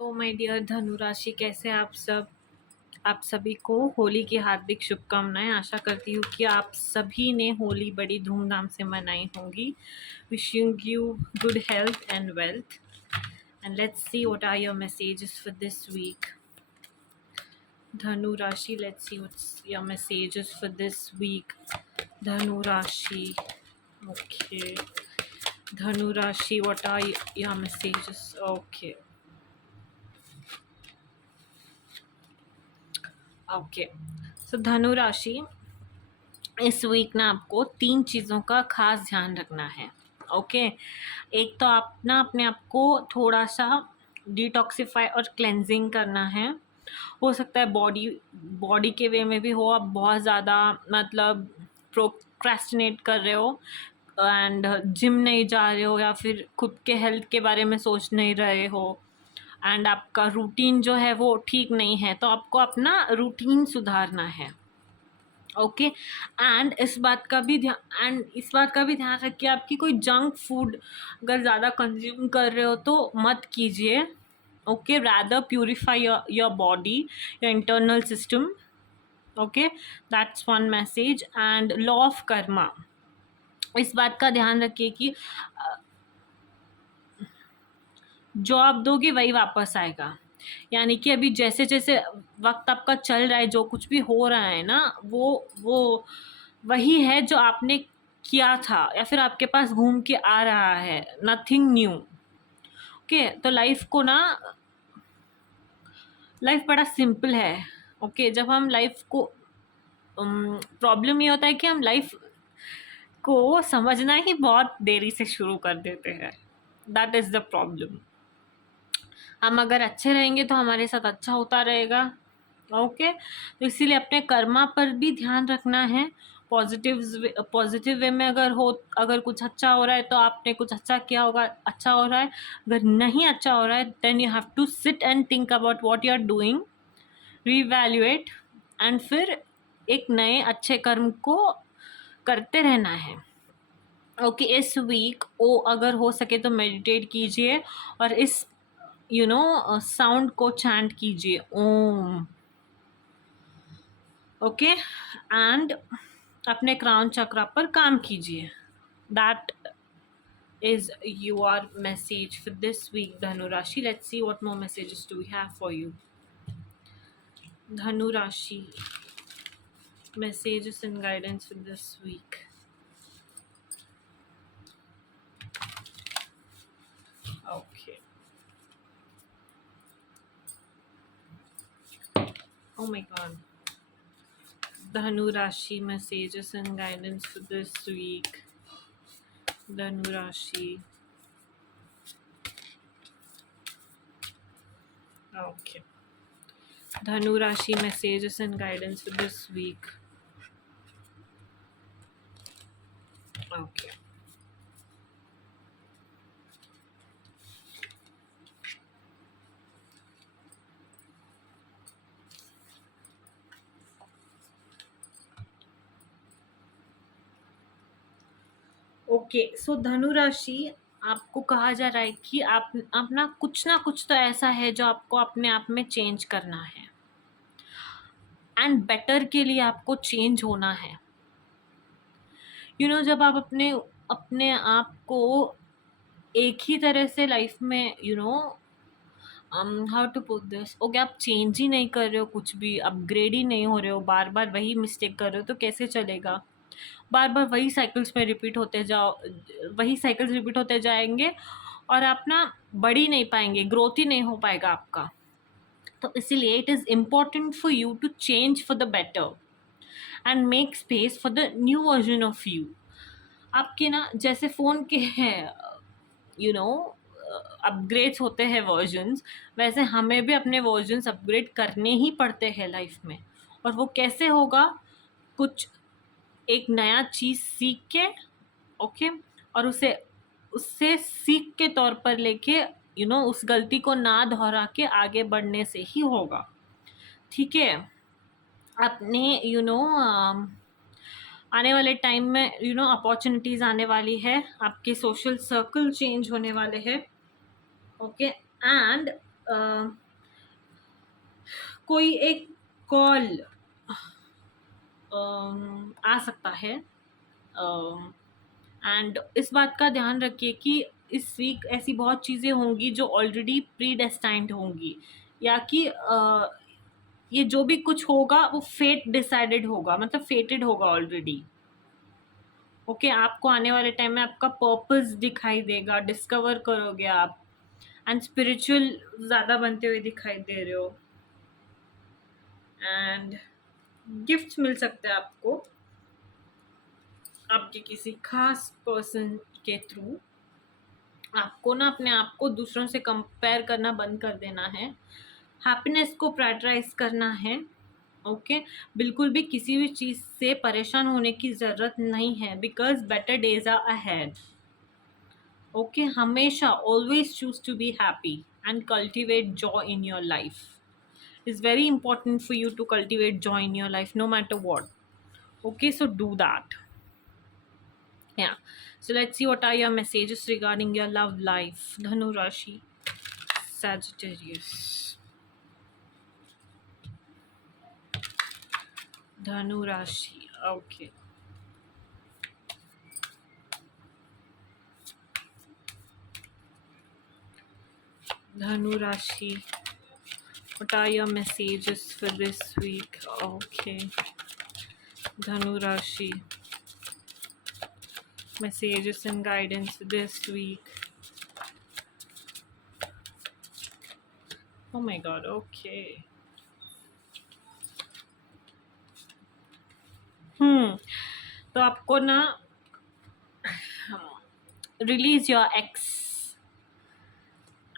तो my dear धनु राशि, कैसे आप सब। आप सभी को होली की हार्दिक शुभकामनाएं। आशा करती हूँ कि आप सभी ने होली बड़ी धूमधाम से मनाई होंगी। Wishing you good health and wealth. And let's see what are your messages for this week. धनु राशि, let's see what's your messages for this week. धनु राशि, ओके। धनु राशि, what are your messages? Okay okay. So धनु राशि, इस week ना आपको 3 चीज़ों का खास ध्यान रखना है। ओके, एक तो आप ना अपने आप को थोड़ा सा डिटॉक्सिफाई और क्लेंजिंग करना है। हो सकता है बॉडी बॉडी के वे में भी हो, आप बहुत ज़्यादा मतलब प्रोक्रेस्टिनेट कर रहे हो एंड जिम नहीं जा रहे हो, या फिर खुद के हेल्थ के बारे में सोच नहीं रहे हो एंड आपका रूटीन जो है वो ठीक नहीं है, तो आपको अपना रूटीन सुधारना है। ओके, इस बात का भी ध्यान रखिए, आपकी कोई जंक फूड अगर ज़्यादा कंज्यूम कर रहे हो तो मत कीजिए। Okay, rather purify your body, your internal system. Okay, that's one message. And law of Karma, इस बात का ध्यान रखिए कि जो आप दोगे वही वापस आएगा। यानी कि अभी जैसे जैसे वक्त आपका चल रहा है, जो कुछ भी हो रहा है ना, वो वही है जो आपने किया था या फिर आपके पास घूम के आ रहा है। Nothing new. ओके, तो लाइफ बड़ा सिंपल है। ओके, जब हम लाइफ को प्रॉब्लम ये होता है कि हम लाइफ को समझना ही बहुत देरी से शुरू कर देते हैं। That is the problem. हम अगर अच्छे रहेंगे तो हमारे साथ अच्छा होता रहेगा। ओके, तो इसीलिए अपने कर्मा पर भी ध्यान रखना है। पॉजिटिव वे में अगर कुछ अच्छा हो रहा है तो आपने कुछ अच्छा किया होगा, अच्छा हो रहा है। अगर नहीं अच्छा हो रहा है, then you have to sit and think about what you are doing, reevaluate and फिर एक नए अच्छे कर्म को करते रहना है। ओके, इस वीक अगर हो सके तो मेडिटेट कीजिए और इस साउंड को चैंट कीजिए, ओम। ओके, एंड अपने क्राउन चक्रा पर काम कीजिए। That is your message for this week धनु राशि। Let's see what more messages do we have for you. Dhanu rashi, messages and guidance for this week. Okay, oh my god. Dhanu Rashi, messages and guidance for this week. Dhanu Rashi. Okay. Dhanu Rashi, messages and guidance for this week. Okay. Okay, so धनु राशि, आपको कहा जा रहा है कि आप अपना कुछ ना कुछ तो ऐसा है जो आपको अपने आप में चेंज करना है एंड बेटर के लिए आपको चेंज होना है। जब आप अपने अपने आप को एक ही तरह से लाइफ में how to put this, okay, आप चेंज ही नहीं कर रहे हो, कुछ भी अपग्रेड ही नहीं हो रहे हो, बार बार वही मिस्टेक कर रहे हो, तो कैसे चलेगा। बार बार वही साइकिल्स रिपीट होते जाएंगे और आप ना बढ़ ही नहीं पाएंगे, ग्रोथ ही नहीं हो पाएगा आपका। तो इसीलिए it is important for you to change for the better and make space for the new version of you. आपके ना जैसे फ़ोन के हैं अपग्रेड्स होते हैं वर्जन्स, वैसे हमें भी अपने वर्जन्स अपग्रेड करने ही पड़ते हैं लाइफ में। और वो कैसे होगा, कुछ एक नया चीज़ सीख के, ओके, और उससे सीख के तौर पर लेके उस गलती को ना दोहरा के आगे बढ़ने से ही होगा। ठीक है, अपने आने वाले टाइम में अपॉर्चुनिटीज़ आने वाली है, आपके सोशल सर्कल चेंज होने वाले हैं। ओके, एंड कोई एक कॉल आ सकता है, एंड इस बात का ध्यान रखिए कि इस वीक ऐसी बहुत चीज़ें होंगी जो ऑलरेडी प्री डेस्टाइंड होंगी, या कि ये जो भी कुछ होगा वो फेट डिसाइडेड होगा, मतलब फेटेड होगा ऑलरेडी। ओके, आपको आने वाले टाइम में आपका पर्पस दिखाई देगा, डिस्कवर करोगे आप, एंड स्पिरिचुअल ज़्यादा बनते हुए दिखाई दे रहे हो, एंड गिफ्ट्स मिल सकते हैं आपको आपके किसी खास पर्सन के थ्रू। आपको ना अपने आप को दूसरों से कंपेयर करना बंद कर देना है, हैप्पीनेस को प्रायोरिटाइज करना है। ओके, बिल्कुल भी किसी भी चीज़ से परेशान होने की ज़रूरत नहीं है, because better days are ahead. Okay, हमेशा always choose to be happy and cultivate joy in your life. It's very important for you to cultivate joy in your life no matter what. Okay, so do that. Yeah, so let's see what are your messages regarding your love life. Dhanu Rashi, Sagittarius. Dhanu Rashi, okay. Dhanu Rashi, what are your messages for this week? Okay, Dhanu Rashi, messages and guidance this week. Oh my god, okay. तो आपको ना release your x,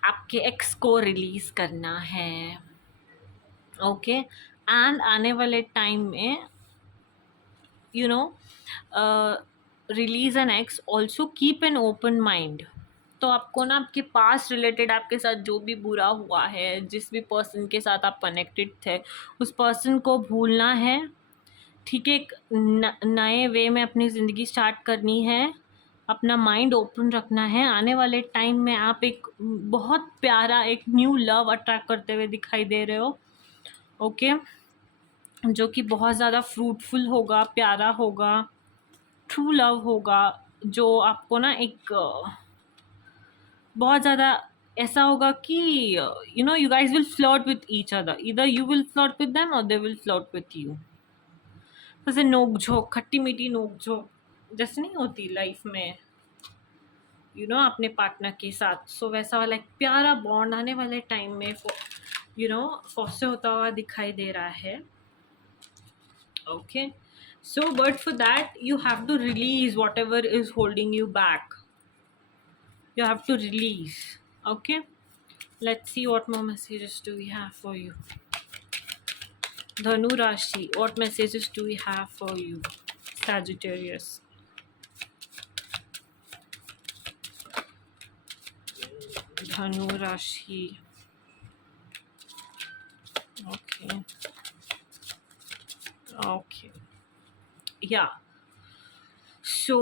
आपके x को release करना है। Okay, and आने वाले time में you know release an x, also keep an open mind. तो आपको ना आपके पास रिलेटेड आपके साथ जो भी बुरा हुआ है, जिस भी पर्सन के साथ आप कनेक्टेड थे, उस पर्सन को भूलना है। ठीक है, एक नए वे में अपनी ज़िंदगी स्टार्ट करनी है, अपना माइंड ओपन रखना है। आने वाले टाइम में आप एक बहुत प्यारा एक न्यू लव अट्रैक्ट करते हुए दिखाई दे रहे हो। ओके, जो कि बहुत ज़्यादा फ्रूटफुल होगा, प्यारा होगा, ट्रू लव होगा, जो आपको ना एक बहुत ज़्यादा ऐसा होगा कि you guys will flirt with each other, either you will flirt with them or they will flirt with you। जैसे नोक झोंक, खट्टी मीठी नोक झोंक जैसे नहीं होती लाइफ में अपने पार्टनर के साथ, सो वैसा वाला एक प्यारा बॉन्ड आने वाले टाइम में फॉसे होता हुआ दिखाई दे रहा है। Okay, so but for that you have to release whatever is holding you back, you have to release। okay, let's see what more messages do we have for you। Dhanu Rashi, what messages do we have for you? Sagittarius, Dhanu Rashi, okay, okay, yeah, so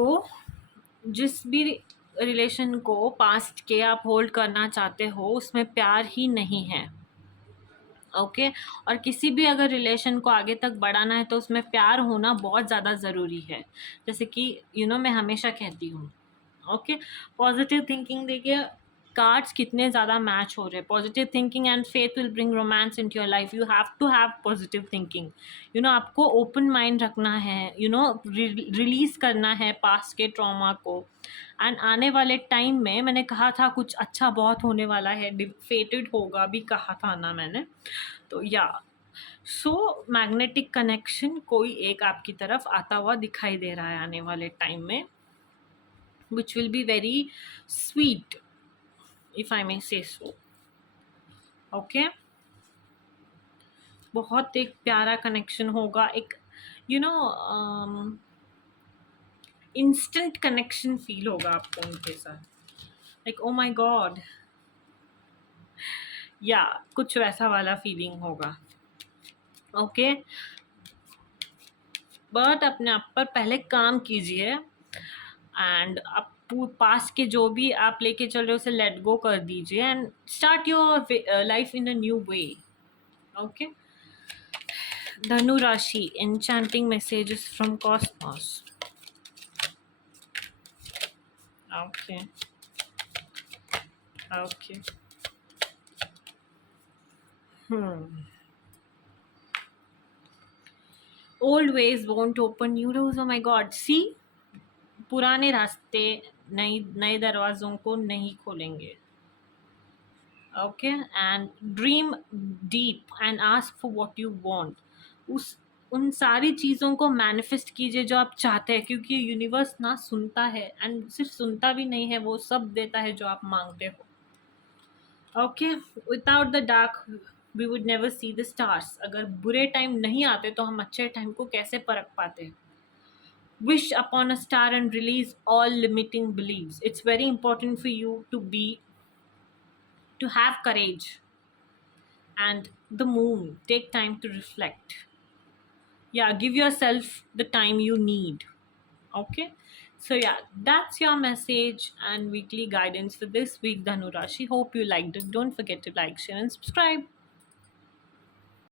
जिस भी relation को past के आप hold करना चाहते हो उसमें प्यार ही नहीं है। ओके, और किसी भी अगर रिलेशन को आगे तक बढ़ाना है तो उसमें प्यार होना बहुत ज़्यादा ज़रूरी है। जैसे कि मैं हमेशा कहती हूँ, ओके, पॉजिटिव थिंकिंग देखिए कार्ड्स कितने ज़्यादा मैच हो रहे हैं। Positive thinking and faith will bring romance into your life. You have to have positive thinking. आपको ओपन माइंड रखना है, रिलीज़ करना है पास्ट के ट्रॉमा को। एंड आने वाले टाइम में मैंने कहा था कुछ अच्छा बहुत होने वाला है, फेटेड होगा भी कहा था ना मैंने, तो या सो मैग्नेटिक कनेक्शन कोई एक आपकी तरफ आता हुआ दिखाई दे रहा है आने वाले टाइम में, which will be very sweet if I may say so। okay, बहुत एक प्यारा कनेक्शन होगा, एक इंस्टेंट कनेक्शन फील होगा आपको उनके साथ, लाइक ओ माय गॉड, या कुछ वैसा वाला फीलिंग होगा। ओके, बट अपने आप पर पहले काम कीजिए, एंड आप पास्ट के जो भी आप लेके चल रहे हो उसे लेट गो कर दीजिए and start your life in a new way. Okay. धनु राशि, enchanting messages from cosmos. Okay. Okay. Old ways won't open new doors. Oh my God. See, पुराने रास्ते नई नए दरवाजों को नहीं खोलेंगे. Okay. And dream deep and ask for what you want. उस उन सारी चीज़ों को मैनिफेस्ट कीजिए जो आप चाहते हैं, क्योंकि यूनिवर्स ना सुनता है, एंड सिर्फ सुनता भी नहीं है, वो सब देता है जो आप मांगते हो. Okay. Without the dark we would never see the stars. अगर बुरे टाइम नहीं आते तो हम अच्छे टाइम को कैसे परख पाते हैं. Wish upon a star and release all limiting beliefs. It's very important for you to have courage. And the moon, take time to reflect. Yeah, give yourself the time you need. Okay. So yeah, that's your message and weekly guidance for this week, Dhanu Rashi. Hope you liked it. Don't forget to like, share and subscribe.